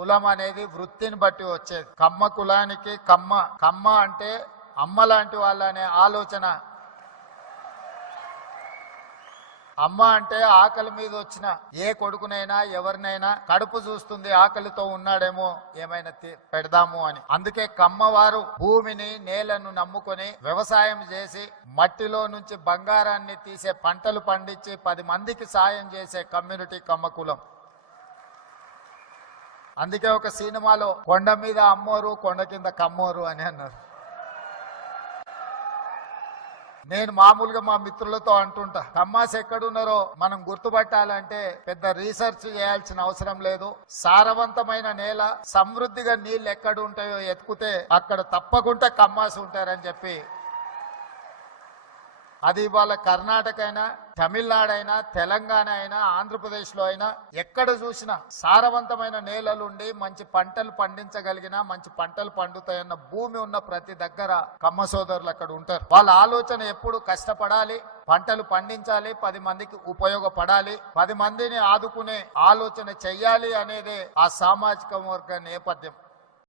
కులం అనేది వృత్తిని బట్టి వచ్చేది. కమ్మ కులానికి కమ్మ కమ్మ అంటే అమ్మ లాంటి వాళ్ళనే ఆలోచన. అమ్మ అంటే ఆకలి మీద వచ్చిన. ఏ కొడుకునైనా ఎవరినైనా కడుపు చూస్తుంది ఆకలితో ఉన్నాడేమో ఏమైనా పెడదాము అని. అందుకే కమ్మవారు భూమిని నేలను నమ్ముకొని వ్యవసాయం చేసి మట్టిలో నుంచి బంగారాన్ని తీసే పంటలు పండించి పది మందికి సాయం చేసే కమ్యూనిటీ కమ్మ కులం. అందుకే ఒక సినిమాలో కొండ మీద అమ్మోరు కొండ కింద కమ్మోరు అని అన్నారు. నేను మామూలుగా మా మిత్రులతో అంటుంటా కమ్మాస్ ఎక్కడున్నారో మనం గుర్తుపట్టాలంటే పెద్ద రీసెర్చ్ చేయాల్సిన అవసరం లేదు. సారవంతమైన నేల సమృద్ధిగా నీళ్ళు ఎక్కడ ఉంటాయో ఎత్తుకుతే అక్కడ తప్పకుండా కమ్మాస్ ఉంటారని చెప్పి అది ఇవాళ కర్ణాటక అయినా తమిళనాడు అయినా తెలంగాణ అయినా ఆంధ్రప్రదేశ్లో అయినా ఎక్కడ చూసినా సారవంతమైన నేలలుండి మంచి పంటలు పండించగలిగిన మంచి పంటలు పండుతాయన్న భూమి ఉన్న ప్రతి దగ్గర కమ్మ సోదరులు అక్కడ ఉంటారు. వాళ్ళ ఆలోచన ఎప్పుడు కష్టపడాలి పంటలు పండించాలి పది మందికి ఉపయోగపడాలి పది మందిని ఆదుకునే ఆలోచన చెయ్యాలి అనేదే ఆ సామాజిక వర్గ నేపథ్యం.